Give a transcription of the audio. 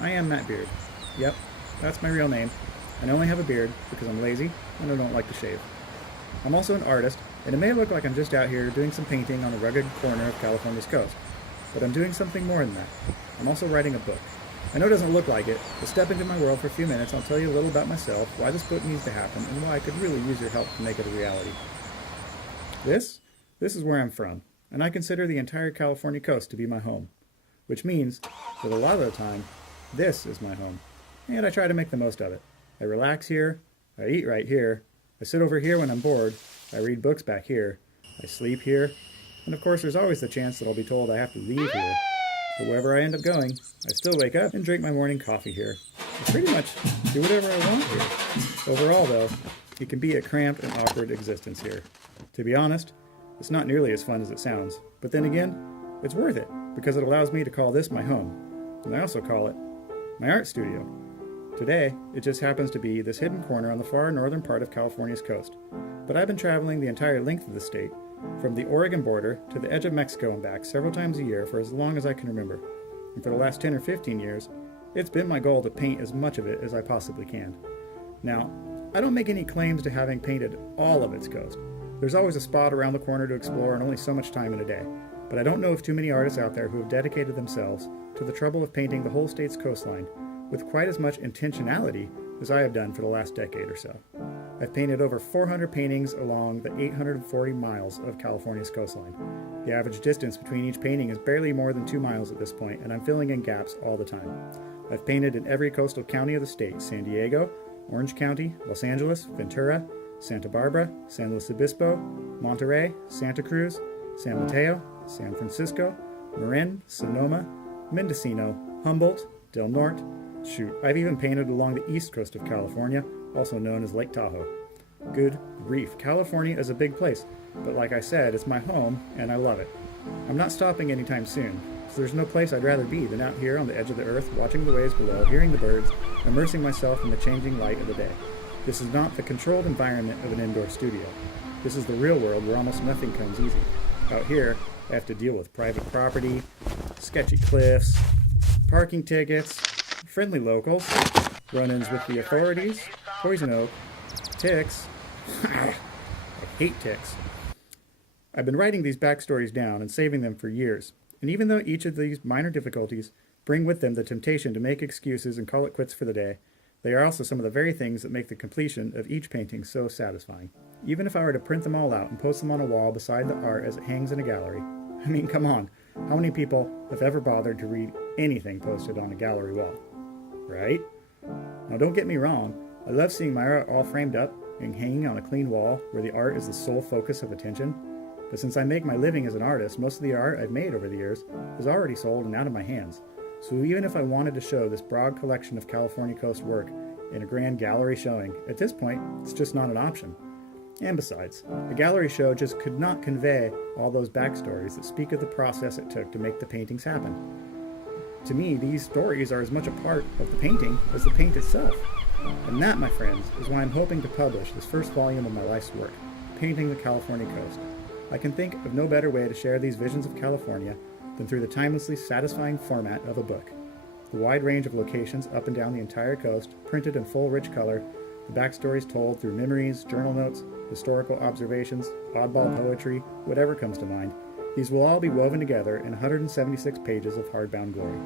I am Matt Beard. Yep, that's my real name. And I only have a beard because I'm lazy and I don't like to shave. I'm also an artist, and it may look like I'm just out here doing some painting on a rugged corner of California's coast, but I'm doing something more than that. I'm also writing a book. I know it doesn't look like it, but step into my world for a few minutes. I'll tell you a little about myself, why this book needs to happen, and why I could really use your help to make it a reality. This is where I'm from, and I consider the entire California coast to be my home, which means that a lot of the time, this is my home, and I try to make the most of it. I relax here, I eat right here, I sit over here when I'm bored, I read books back here, I sleep here, and of course there's always the chance that I'll be told I have to leave here. But wherever I end up going, I still wake up and drink my morning coffee here. I pretty much do whatever I want here. Overall, though, it can be a cramped and awkward existence here. To be honest, it's not nearly as fun as it sounds. But then again, it's worth it, because it allows me to call this my home. And I also call it my art studio. Today, it just happens to be this hidden corner on the far northern part of California's coast. But I've been traveling the entire length of the state, from the Oregon border to the edge of Mexico and back several times a year for as long as I can remember. And for the last 10 or 15 years, it's been my goal to paint as much of it as I possibly can. Now, I don't make any claims to having painted all of its coast. There's always a spot around the corner to explore and only so much time in a day. But I don't know of too many artists out there who have dedicated themselves to the trouble of painting the whole state's coastline with quite as much intentionality as I have done for the last decade or so. I've painted over 400 paintings along the 840 miles of California's coastline. The average distance between each painting is barely more than 2 miles at this point, and I'm filling in gaps all the time. I've painted in every coastal county of the state: San Diego, Orange County, Los Angeles, Ventura, Santa Barbara, San Luis Obispo, Monterey, Santa Cruz, San Mateo, San Francisco, Marin, Sonoma, Mendocino, Humboldt, Del Norte. Shoot, I've even painted along the east coast of California, also known as Lake Tahoe. Good grief, California is a big place, but like I said, it's my home, and I love it. I'm not stopping anytime soon, so there's no place I'd rather be than out here on the edge of the earth, watching the waves below, hearing the birds, immersing myself in the changing light of the day. This is not the controlled environment of an indoor studio. This is the real world where almost nothing comes easy. Out here, I have to deal with private property, sketchy cliffs, parking tickets, friendly locals, run-ins with the authorities, poison oak, ticks. I hate ticks. I've been writing these backstories down and saving them for years, and even though each of these minor difficulties bring with them the temptation to make excuses and call it quits for the day, they are also some of the very things that make the completion of each painting so satisfying. Even if I were to print them all out and post them on a wall beside the art as it hangs in a gallery, I mean, come on, how many people have ever bothered to read anything posted on a gallery wall? Right? Now don't get me wrong, I love seeing my art all framed up and hanging on a clean wall where the art is the sole focus of attention. But since I make my living as an artist, most of the art I've made over the years is already sold and out of my hands. So even if I wanted to show this broad collection of California coast work in a grand gallery showing, at this point, it's just not an option. And besides, a gallery show just could not convey all those backstories that speak of the process it took to make the paintings happen. To me, these stories are as much a part of the painting as the paint itself. And that, my friends, is why I'm hoping to publish this first volume of my life's work, Painting the California Coast. I can think of no better way to share these visions of California than through the timelessly satisfying format of a book. The wide range of locations up and down the entire coast, printed in full rich color, the backstories told through memories, journal notes, historical observations, oddball poetry, whatever comes to mind. These will all be woven together in 176 pages of hardbound glory.